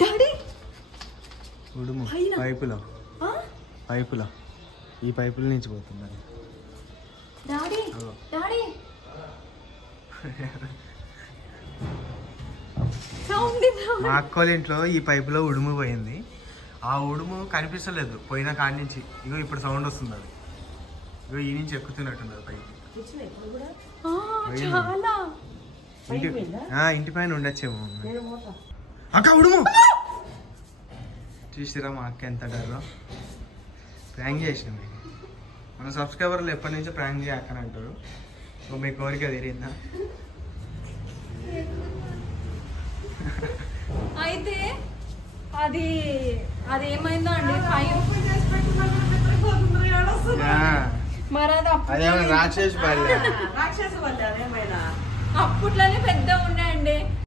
Daddy ఉడుము పైపులో ఈ పైపుల నుంచి పోతుంది డాడీ డాడీ మా అక్కోళ్ళ ఇంట్లో ఈ పైపులో ఉడుము పోయింది. ఆ ఉడుము కనిపించలేదు పోయిన కాడి నుంచి. ఇగో ఇప్పుడు సౌండ్ వస్తుంది. అది ఇగో ఈ నుంచి ఎక్కుతున్నట్టున్నది పైకి. ఇంటి పైన ఉండొచ్చేమో. అక్క ఉడుము చూసిరా మా అక్క ఎంత డర్రో. ప్రాంక్ చేసినాం. మన సబ్స్క్రైబర్లు ఎప్పటి నుంచో ప్రాంక్ చేయక్కని అంటారు. మీ కోరిక తీరిందా? అయితే అది ఏమైందో అండి మరి అది రాక్షసు అప్పట్లోనే పెద్ద ఉన్నాయండి.